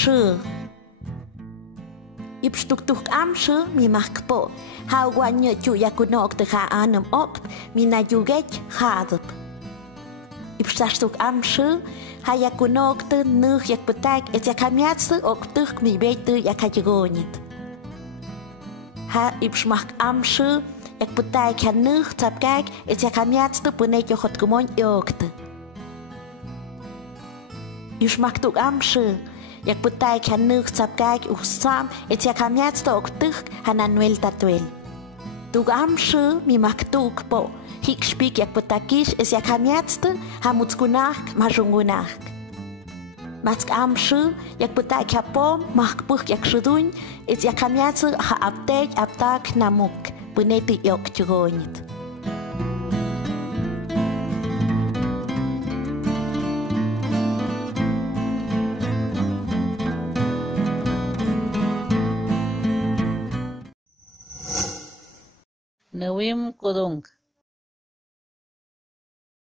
sư ip stuk am sư mi makpo how wan nhớ chu yakunok te kha anum ok mi na yuget khadp ip stuk am sư ha yakunok te nuh yak petak et yakamiat sư ok tuk mi bet tu yakajigonit ha ip smak am sư yak petak kan nuh tapkak et yakamiat tu punek yokhot kumon yokte już maktuk amszy, jak pytaj kanych zapkaj usam, et jak amiac to oktych hananuel tatuel. Tuk amszy mi maktuk po, hik szpik jak pytakisz, et jak amiac to hamuckunach marungunach. Mack amszy, jak pytaj kapom, makpych jak szyduń, et jak amiac ha aptek aptak namuk, punety jok ciugonit. Nawim Kodong